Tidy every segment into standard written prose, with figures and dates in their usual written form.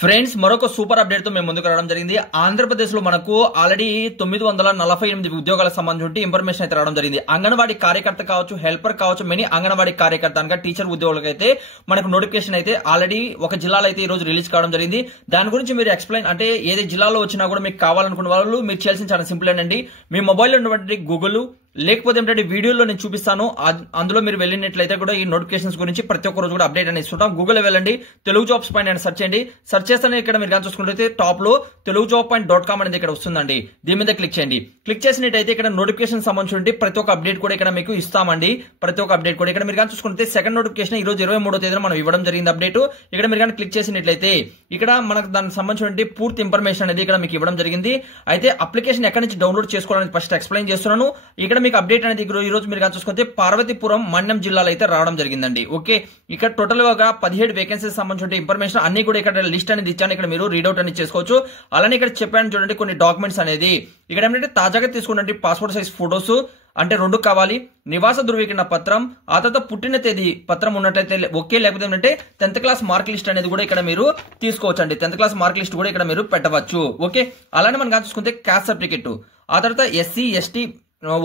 Friends మరొక super update తో మేము ముందుకు రావడం జరిగింది. ఆంధ్రప్రదేశ్ లో మనకు ఆల్రెడీ 948 ఉద్యోగాలకు సంబంధించి ఇన్ఫర్మేషన్ అయితే రావడం జరిగింది. అంగన్వాడీ కార్యకర్త కావచ్చు, హెల్పర్ కావచ్చు, మెనీ అంగన్వాడీ కార్యకర్త అనగా టీచర్ ఉద్యోగులకు అయితే మనకు నోటిఫికేషన్ అయితే ఆల్రెడీ ఒక జిల్లాలో అయితే ఈ రోజు రిలీజ్ కావడం జరిగింది. దాని గురించి మీరు ఎక్స్ప్లెయిన్ అంటే ఏదే జిల్లాలో వచ్చినా కూడా మీకు కావాలనుకున్న వాళ్ళు మీరు చేయాల్సిన చాలా సింపుల్ అండి. మీ మొబైల్లో ఉన్నటువంటి గూగుల్ లేకపోతే ఏంటంటే వీడియోలో నేను చూపిస్తాను, అందులో మీరు వెళ్ళినట్లయితే కూడా ఈ నోటిఫికేషన్స్ గురించి ప్రతి ఒక్క రోజు కూడా అప్డేట్ అనేది ఇస్తుంటాం. గూగుల్ వెళ్ళండి, తెలుగు జాబ్స్ పైన సెర్చ్ చేయండి. సెర్చ్ చేస్తానే ఇక్కడ మీరు కానీ చూసుకుంటే టాప్ లో telugujob.com అనేది ఇక్కడ వస్తుందండి. దీని మీద క్లిక్ చేయండి. క్లిక్ చేసినట్టయితే ఇక్కడ నోటిఫికేషన్ సంబంధించి ప్రతి ఒక్క అప్డేట్ కూడా ఇక్కడ మీకు ఇస్తామండి. ప్రతి ఒక్క అప్డేట్ కూడా ఇక్కడ మీరు కానీ చూసుకుంటే సెకండ్ నోటిఫికేషన్ ఈ రోజు 23వ తేదీన మనం ఇవ్వడం జరిగింది అప్డేట్. ఇక్కడ మీరు కానీ క్లిక్ చేసినట్లయితే ఇక్కడ మనకు దానికి సంబంధించిన పూర్తి ఇన్ఫర్మేషన్ అనేది ఇక్కడ మీకు ఇవ్వడం జరిగింది. అయితే అప్లికేషన్ ఎక్కడి నుంచి డౌన్లోడ్ చేసుకోవాలని ఫస్ట్ ఎక్స్ప్లెయిన్ చేస్తున్నాను. ఇక్కడ మీకు అప్డేట్ అనేది ఈ రోజు మీరు చూసుకుంటే పార్వతీపురం మన్యం జిల్లాలో అయితే రావడం జరిగిందండి. ఓకే, ఇక్కడ టోటల్ గా 17 వేకెన్సీస్ సంబంధించిన ఇన్ఫర్మేషన్ అన్ని కూడా ఇక్కడ లిస్ట్ అనేది ఇచ్చాను. ఇక్కడ మీరు రీడౌట్ అనేది చేసుకోవచ్చు. అలానే ఇక్కడ చెప్పాను చూడండి కొన్ని డాక్యుమెంట్స్ అనేది ఇక్కడ ఏంటంటే తాజాగా తీసుకున్నటువంటి పాస్పోర్ట్ సైజ్ ఫోటోస్ అంటే 2 కావాలి, నివాస ధృవీకరణ పత్రం, ఆ తర్వాత పుట్టిన తేదీ పత్రం ఉన్నట్లయితే ఓకే, లేకపోతే ఏంటంటే 10th క్లాస్ మార్క్ లిస్ట్ అనేది కూడా ఇక్కడ మీరు తీసుకోవచ్చు అండి. 10th క్లాస్ మార్క్ లిస్ట్ కూడా ఇక్కడ మీరు పెట్టవచ్చు. ఓకే, అలానే మనం చూసుకుంటే క్యాస్ట్ సర్టిఫికెట్, ఆ తర్వాత ఎస్సీ ఎస్టీ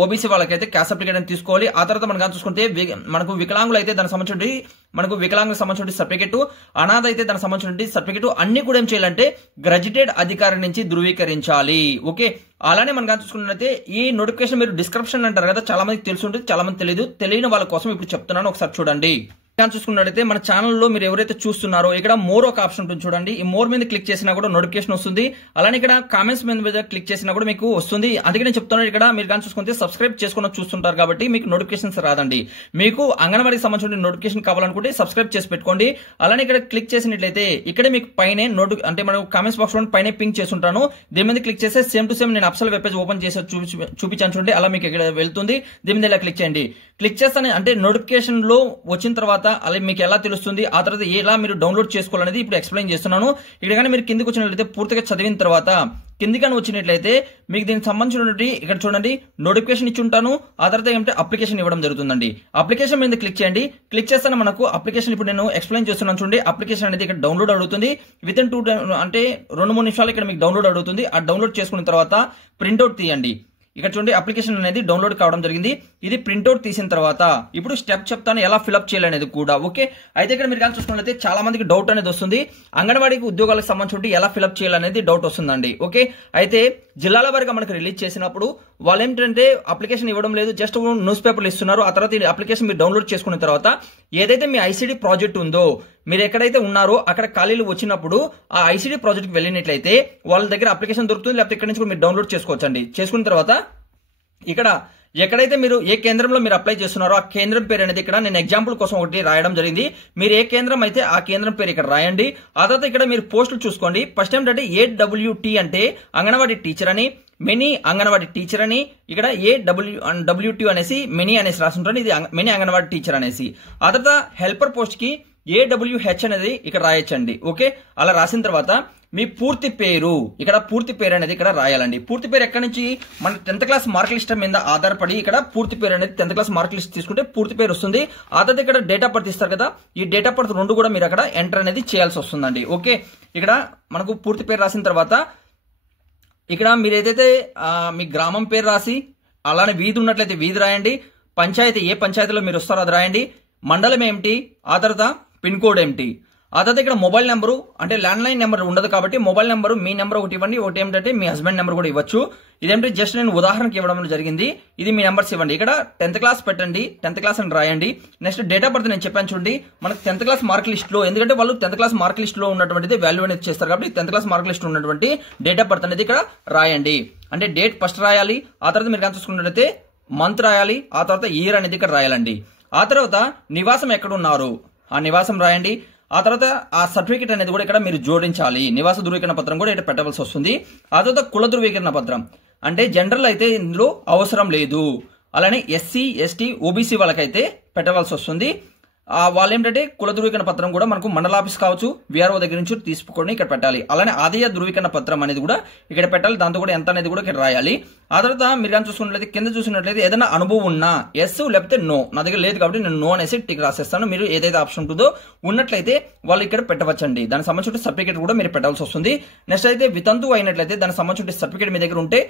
ఓబీసీ వాళ్ళకైతే క్యాస్ట్ సర్టిఫికేట్ అని తీసుకోవాలి. ఆ తర్వాత మనం చూసుకుంటే మనకు వికలాంగులు అయితే దానికి సంబంధించి మనకు వికలాంగులకు సంబంధించిన సర్టిఫికేట్, అనాథ అయితే దానికి సంబంధించిన సర్టిఫికేట్ అన్ని కూడా ఏం చేయాలంటే గ్రాడ్యుయేట్ అధికారి నుంచి ధృవీకరించాలి. ఓకే, అలానే మనం చూసుకున్నట్లయితే ఈ నోటిఫికేషన్ మీరు డిస్క్రిప్షన్ అంటారు కదా, చాలా మందికి తెలిసి ఉంటుంది, చాలా మంది తెలియదు. తెలియని వాళ్ళ కోసం ఇప్పుడు చెప్తున్నాను, ఒకసారి చూడండి. చూసుకున్నట్లయితే మన ఛానల్లో మీరు ఎవరైతే చూస్తున్నారో ఇక్కడ మోర్ ఒక ఆప్షన్ ఉంటుంది చూడండి. ఈ మోర్ మీద క్లిక్ చేసినా కూడా నోటిఫికేషన్ వస్తుంది. అలానే ఇక్కడ కామెంట్స్ మీద క్లిక్ చేసినా కూడా మీకు వస్తుంది. అందుకే నేను చెప్తున్నాను, ఇక్కడ మీరు కానీ చూసుకుంటే సబ్స్క్రైబ్ చేసుకుని చూస్తుంటారు కాబట్టి మీకు నోటిఫికేషన్స్ రాదండి. మీకు అంగన్వాడీకి సంబంధించిన నోటిఫికేషన్ కావాలనుకుంటే సబ్స్క్రైబ్ చేసి పెట్టుకోండి. అలానే ఇక్కడ క్లిక్ చేసినట్లయితే ఇక్కడ మీకు పైన అంటే మనం కామెంట్స్ బాక్స్ లో పైన పింక్ చేస్తుంటాను. దీని మీద క్లిక్ చేస్తే సేమ్ టు సేమ్ నేను అప్సల్ వెబ్ పేజ్ ఓపెన్ చేసి చూపించాను చూడండి, అలా మీకు ఇక్కడ వెళ్తుంది. దీని మీద ఇలా క్లిక్ చేయండి. క్లిక్ చేస్తానే అంటే నోటిఫికేషన్ లో వచ్చిన తర్వాత అలా మీకు ఎలా తెలుస్తుంది, ఆ తర్వాత ఎలా మీరు డౌన్లోడ్ చేసుకోవాలనేది ఇప్పుడు ఎక్స్ప్లెయిన్ చేస్తున్నాను. ఇక్కడ కానీ మీరు కిందికి వచ్చినట్లయితే పూర్తిగా చదివిన తర్వాత కిందికని వచ్చినట్లయితే మీకు దీనికి సంబంధించినటువంటి ఇక్కడ చూడండి నోటిఫికేషన్ ఇచ్చి ఉంటాను. ఆ తర్వాత ఏమంటే అప్లికేషన్ ఇవ్వడం జరుగుతుందండి. అప్లికేషన్ మీద క్లిక్ చేయండి. క్లిక్ చేస్తానే మనకు అప్లికేషన్ ఇప్పుడు నేను ఎక్స్ప్లెయిన్ చేస్తున్నాను చూడండి. అప్లికేషన్ అనేది ఇక్కడ డౌన్లోడ్ అడుగుతుంది. విత్ ఇన్ 2 అంటే 2-3 నిమిషాలు ఇక్కడ మీకు డౌన్లోడ్ అడుగుతుంది. ఆ డౌన్లోడ్ చేసుకున్న తర్వాత ప్రింట్అవుట్ తీయండి. ఇక్కడ చూడండి అప్లికేషన్ అనేది డౌన్లోడ్ కావడం జరిగింది. ఇది ప్రింట్అవుట్ తీసిన తర్వాత ఇప్పుడు స్టెప్ చెప్తాను ఎలా ఫిల్అప్ చేయాలనేది కూడా. ఓకే, అయితే ఇక్కడ మీరు కానీ చూసుకున్నట్లయితే చాలా మందికి డౌట్ అనేది వస్తుంది, అంగన్వాడీకి ఉద్యోగాలకు సంబంధించి ఎలా ఫిల్అప్ చేయాలనేది డౌట్ వస్తుందండి. ఓకే, అయితే జిల్లాల వారిగా మనకు రిలీజ్ చేసినప్పుడు వాళ్ళు ఏంటంటే అప్లికేషన్ ఇవ్వడం లేదు, జస్ట్ న్యూస్ పేపర్లు ఇస్తున్నారు. ఆ తర్వాత ఈ అప్లికేషన్ మీరు డౌన్లోడ్ చేసుకున్న తర్వాత ఏదైతే మీ ఐసీడీ ప్రాజెక్ట్ ఉందో మీరు ఎక్కడైతే ఉన్నారో అక్కడ ఖాళీలు వచ్చినప్పుడు ఆ ఐసీడీ ప్రాజెక్ట్ వెళ్ళినట్లయితే వాళ్ళ దగ్గర అప్లికేషన్ దొరుకుతుంది, లేకపోతే ఇక్కడ నుంచి మీరు డౌన్లోడ్ చేసుకోవచ్చు అండి. చేసుకున్న తర్వాత ఇక్కడ ఎక్కడైతే మీరు ఏ కేంద్రంలో మీరు అప్లై చేస్తున్నారో ఆ కేంద్రం పేరు అనేది ఇక్కడ నేను ఎగ్జాంపుల్ కోసం ఒకటి రాయడం జరిగింది. మీరు ఏ కేంద్రం అయితే ఆ కేంద్రం పేరు ఇక్కడ రాయండి. ఆ తర్వాత ఇక్కడ మీరు పోస్టులు చూసుకోండి. ఫస్ట్ ఏంటంటే AWT అంటే అంగన్వాడీ టీచర్ అని, మెనీ అంగన్వాడీ టీచర్ అని, ఇక్కడ AWT అనేసి మెనీ అనేసి రాసి ఉంటుంది, ఇది మెనీ అంగన్వాడీ టీచర్ అనేసి. ఆ తర్వాత హెల్పర్ పోస్ట్ కి AWH అనేది ఇక్కడ రాయొచ్చండి. ఓకే, అలా రాసిన తర్వాత మీ పూర్తి పేరు ఇక్కడ పూర్తి పేరు అనేది ఇక్కడ రాయాలండి. పూర్తి పేరు ఎక్కడి నుంచి మన 10th క్లాస్ మార్క్ లిస్ట్ మీద ఆధారపడి ఇక్కడ పూర్తి పేరు అనేది 10th క్లాస్ మార్క్ లిస్ట్ తీసుకుంటే పూర్తి పేరు వస్తుంది. ఆ తర్వాత ఇక్కడ డేట్ ఆఫ్ బర్త్ ఇస్తారు కదా, ఈ డేట్ ఆఫ్ బర్త్ 2 కూడా మీరు అక్కడ ఎంటర్ అనేది చేయాల్సి వస్తుందండి. ఓకే, ఇక్కడ మనకు పూర్తి పేరు రాసిన తర్వాత ఇక్కడ మీరు ఏదైతే మీ గ్రామం పేరు రాసి, అలానే వీధి ఉన్నట్లయితే వీధి రాయండి. పంచాయతీ ఏ పంచాయతీలో మీరు వస్తారో అది రాయండి. మండలం ఏమిటి, ఆ తర్వాత పిన్ కోడ్ ఏమిటి, ఆ తర్వాత ఇక్కడ మొబైల్ నెంబరు అంటే ల్యాండ్ లైన్ నెంబర్ ఉండదు కాబట్టి మొబైల్ నెంబరు మీ నెంబర్ ఒకటి ఇవ్వండి. ఒకటి ఏమిటంటే మీ హస్బెండ్ నెంబర్ కూడా ఇవ్వచ్చు. ఇదేంటే జస్ట్ నేను ఉదాహరణకి ఇవ్వడం జరిగింది. ఇది మీ నెంబర్స్ ఇవ్వండి. ఇక్కడ 10th క్లాస్ పెట్టండి, 10th క్లాస్ అని రాయండి. నెక్స్ట్ డేట్ ఆఫ్ బర్త్ నేను చెప్పాను చూడండి, మనకు 10th క్లాస్ మార్క్ లిస్ట్ లో, ఎందుకంటే వాళ్ళు 10th క్లాస్ మార్క్ లిస్ట్ లో ఉన్నటువంటిది వాల్యూ అనేది చేస్తారు కాబట్టి 10th క్లాస్ మార్క్ లిస్ట్ ఉన్నటువంటి డేట్ ఆఫ్ బర్త్ అనేది ఇక్కడ రాయండి. అంటే డేట్ ఫస్ట్ రాయాలి, ఆ తర్వాత మీరు కానీ చూసుకున్నట్లయితే మంత్ రాయాలి, ఆ తర్వాత ఇయర్ అనేది ఇక్కడ రాయాలండి. ఆ తర్వాత నివాసం ఎక్కడ ఉన్నారు ఆ నివాసం రాయండి. ఆ తర్వాత ఆ సర్టిఫికేట్ అనేది కూడా ఇక్కడ మీరు జోడించాలి. నివాస ధృవీకరణ పత్రం కూడా ఇక్కడ పెట్టవలసి వస్తుంది. ఆ తర్వాత కుల ధృవీకరణ పత్రం అంటే జనరల్ అయితే ఇందులో అవసరం లేదు, అలానే SC ST OBC వాళ్ళకైతే పెట్టవలసి వస్తుంది. వాళ్ళు ఏంటంటే కుల ధృవీకరణ పత్రం కూడా మనకు మండల ఆఫీస్ కావచ్చు విఆర్ఓ దగ్గర నుంచి తీసుకొని ఇక్కడ పెట్టాలి. అలానే ఆదాయ ధృవీకరణ పత్రం అనేది కూడా ఇక్కడ పెట్టాలి. దాంతో కూడా ఎంత అనేది కూడా ఇక్కడ రాయాలి. ఆ తర్వాత మీరు కానీ చూసుకున్నట్లయితే కింద చూసినట్లయితే ఏదైనా అనుభవం ఉన్నా ఎస్ లేకపోతే నో, నా దగ్గర లేదు కాబట్టి నేను నో అనేసి టిక్ రాసేస్తాను. మీరు ఏదైతే ఆప్షన్ ఉంటుందో ఉన్నట్లయితే వాళ్ళు ఇక్కడ పెట్టవచ్చండి. దానికి సంబంధించిన సర్టిఫికేట్ కూడా మీరు పెట్టాల్సి వస్తుంది. నెక్స్ట్ అయితే వితంతు అయినట్లయితే దానికి సంబంధించిన సర్టిఫికేట్ మీ దగ్గర ఉంటే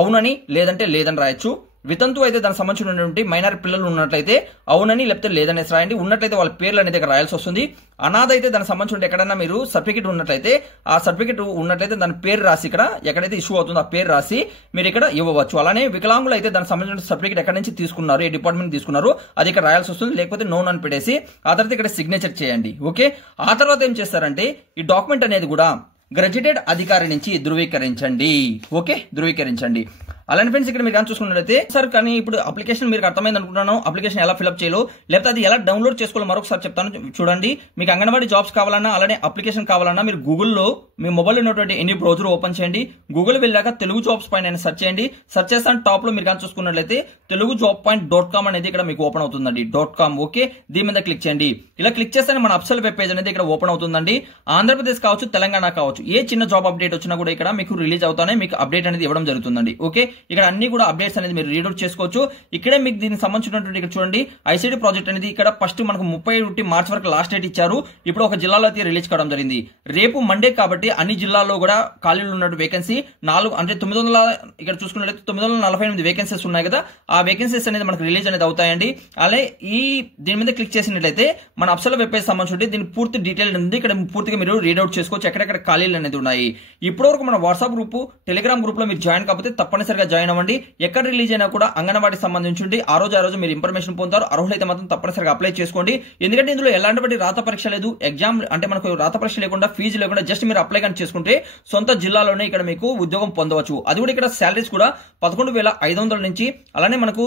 అవునని లేదంటే లేదని రాయొచ్చు. వితంతు అయితే దానికి సంబంధించినటువంటి మైనారిటీ పిల్లలు ఉన్నట్లయితే అవునని లేకపోతే లేదనేసి రాయండి. ఉన్నట్లయితే వాళ్ళ పేర్లు అనేది ఇక్కడ రాయాల్సి వస్తుంది. అనాథ అయితే దానికి సంబంధించిన ఎక్కడైనా మీరు సర్టిఫికేట్ ఉన్నట్లయితే ఆ సర్టిఫికేట్ ఉన్నట్లయితే దాని పేరు రాసి ఇక్కడ ఎక్కడైతే ఇష్యూ అవుతుందో ఆ పేరు రాసి మీరు ఇక్కడ ఇవ్వవచ్చు. అలానే వికలాంగులు అయితే దానికి సంబంధించిన సర్టిఫికేట్ ఎక్కడి నుంచి తీసుకున్నారు, ఏ డిపార్ట్మెంట్ తీసుకున్నారు అది ఇక్కడ రాయాల్సి వస్తుంది. లేకపోతే నోన్ అని పెట్టేసి ఆ తర్వాత ఇక్కడ సిగ్నేచర్ చేయండి. ఓకే, ఆ తర్వాత ఏం చేస్తారంటే ఈ డాక్యుమెంట్ అనేది కూడా గ్రాడ్యుయేటెడ్ అధికారి నుంచి ధృవీకరించండి. ఓకే, ధృవీకరించండి. అలానే ఫ్రెండ్స్ ఇక్కడ మీరు కానీ చూసుకున్నట్లయితే సార్ కానీ ఇప్పుడు అప్లికేషన్ మీరు అర్థమైంది అనుకుంటున్నాను. అప్లికేషన్ ఎలా ఫిల్అప్ చేయాలో లేకపోతే అది ఎలా డౌన్లోడ్ చేసుకోవాలో మరొకసారి చెప్తాను చూడండి. మీకు అంగన్వాడీ జాబ్స్ కావాలన్నా అలానే అప్లికేషన్ కావాలన్నా మీరు గూగుల్లో మీ మొబైల్ ఉన్నటువంటి ఎన్ని బ్రౌజర్ ఓపెన్ చేయండి. గూగుల్ వెళ్ళాక తెలుగు జాబ్స్ పైన సెర్చ్ చేయండి. సెర్చ్ చేస్తాను టాప్ లో మీరు కానీ చూసుకున్నట్లయితే తెలుగు జాబ్ .com అనేది ఇక్కడ మీకు ఓపెన్ అవుతుందండి. .com. ఓకే, దీని మీద క్లిక్ చేయండి. ఇలా క్లిక్ చేస్తే మన అఫీషియల్ వెబ్ పేజ్ అనేది ఇక్కడ ఓపెన్ అవుతుందండి. ఆంధ్రప్రదేశ్ కావచ్చు తెలంగాణ కావచ్చు ఏ చిన్న జాబ్ అప్డేట్ వచ్చినా కూడా ఇక్కడ మీకు రిలీజ్ అవుతానే మీకు అప్డేట్ అనేది ఇవ్వడం జరుగుతుందండి. ఓకే, ఇక్కడ అన్ని కూడా అప్డేట్స్ అనేది మీరు రీడ్ అవుట్ చేసుకోవచ్చు. ఇక్కడే మీకు దీనికి సంబంధించినటువంటి ఇక్కడ చూడండి ఐసీడీ ప్రాజెక్ట్ అనేది ఇక్కడ ఫస్ట్ మనకు 31 మార్చి వరకు లాస్ట్ డేట్ ఇచ్చారు. ఇప్పుడు ఒక జిల్లాలో అయితే రిలీజ్ కావడం జరిగింది. రేపు మండే కాబట్టి అన్ని జిల్లాల్లో కూడా ఖాళీలు ఉన్నట్టు వేకెన్సీ 900 ఇక్కడ చూసుకున్నట్లయితే 948 వేకెన్సీస్ ఉన్నాయి కదా, ఆ వేకెన్సీస్ అనేది మనకు రిలీజ్ అనేది అవుతాయండి. అలాగే దీని మీద క్లిక్ చేసినట్లయితే మన అఫీషియల్ వెబ్ పేజ్ సంబంధించి దీని పూర్తి డీటెయిల్ ఉంది. ఇక్కడ పూర్తిగా మీరు రీడ్ అవుట్ చేసుకోవచ్చు ఎక్కడెక్కడ ఖాళీలు అనేది ఉన్నాయి. ఇప్పటివరకు మన వాట్సాప్ గ్రూప్ టెలిగ్రామ్ గ్రూప్ లో మీరు జాయిన్ కాకపోతే తప్పనిసరిగా జాయిన్ అవ్వండి. ఎక్కడ రిలీజ్ అయినా కూడా అంగన్వాడీ సంబంధించి ఆ రోజు మీరు ఇన్ఫర్మేషన్ పొందుతారు. అర్హులైతే మాత్రం తప్పనిసరిగా అప్లై చేసుకోండి. ఎందుకంటే ఇందులో ఎలాంటి రాత పరీక్ష లేదు, ఎగ్జామ్ అంటే మనకు రాత పరీక్ష లేకుండా ఫీజు లేకుండా జస్ట్ మీరు అప్లై కానీ చేసుకుంటే సొంత జిల్లాలోనే ఇక్కడ మీకు ఉద్యోగం పొందవచ్చు. అది కూడా ఇక్కడ శాలరీస్ కూడా 11,500 నుంచి అలానే మనకు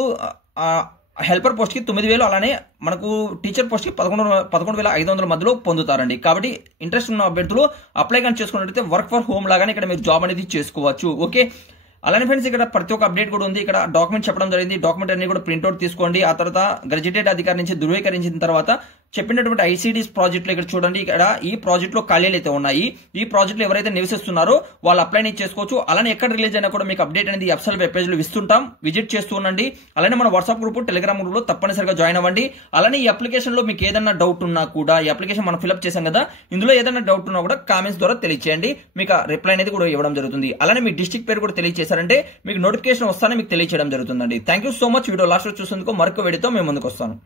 హెల్పర్ పోస్ట్ కి 9,000 అలానే మనకు టీచర్ పోస్ట్ కి 11,500 మధ్యలో పొందుతారండి. కాబట్టి ఇంట్రెస్ట్ ఉన్న అభ్యర్థులు అప్లై కానీ చేసుకున్నట్లయితే వర్క్ ఫర్ హోమ్ లాగానే ఇక్కడ మీరు జాబ్ అనేది చేసుకోవచ్చు. ఓకే, అలానే ఫ్రెండ్స్ ఇక్కడ ప్రతి ఒక్క అప్డేట్ కూడా ఉంది. ఇక్కడ డాక్యుమెంట్ చెప్పడం జరిగింది. డాక్యుమెంట్ అన్ని కూడా ప్రింట్అవుట్ తీసుకోండి. ఆ తర్వాత గ్రాడ్యుయేటెడ్ అధికారి నుంచి ధృవీకరించిన తర్వాత చెప్పినటువంటి ఐసీడీస్ ప్రాజెక్ట్ లో ఇక్కడ చూడండి. ఇక్కడ ఈ ప్రాజెక్ట్ లో ఖాళీలు అయితే ఉన్నాయి. ఈ ప్రాజెక్ట్ లో ఎవరైతే నివసిస్తున్నారో వాళ్ళు అప్లై చేసుకోవచ్చు. అలానే ఎక్కడ రిలీజ్ అయినా కూడా మీకు అప్డేట్ అనేది అఫీషియల్ వెబ్ పేజ్ లో ఇస్తుంటాం, విజిట్ చేస్తూ ఉండండి. అలానే మన వాట్సాప్ గ్రూప్ టెలిగ్రామ్ గ్రూప్ లో తప్పనిసరిగా జాయిన్ అవ్వండి. అలానే ఈ అప్లికేషన్ లో మీకు ఏదైనా డౌట్ ఉన్నా కూడా ఈ అప్లికేషన్ మనం ఫిల్అప్ చేసాం కదా, ఇందులో ఏదైనా డౌట్ ఉన్నా కూడా కామెంట్స్ ద్వారా తెలియచేయండి. మీకు రిప్లై అనేది కూడా ఇవ్వడం జరుగుతుంది. అలానే మీ డిస్ట్రిక్ట్ పేరు కూడా తెలియజేశారంటే మీకు నోటిఫికేషన్ వస్తానే మీకు తెలియచేయడం జరుగుతుందండి. Thank you so much. Video last చూసేందుకు మరొక వీడియోతో మేము ముందుకు వస్తాను.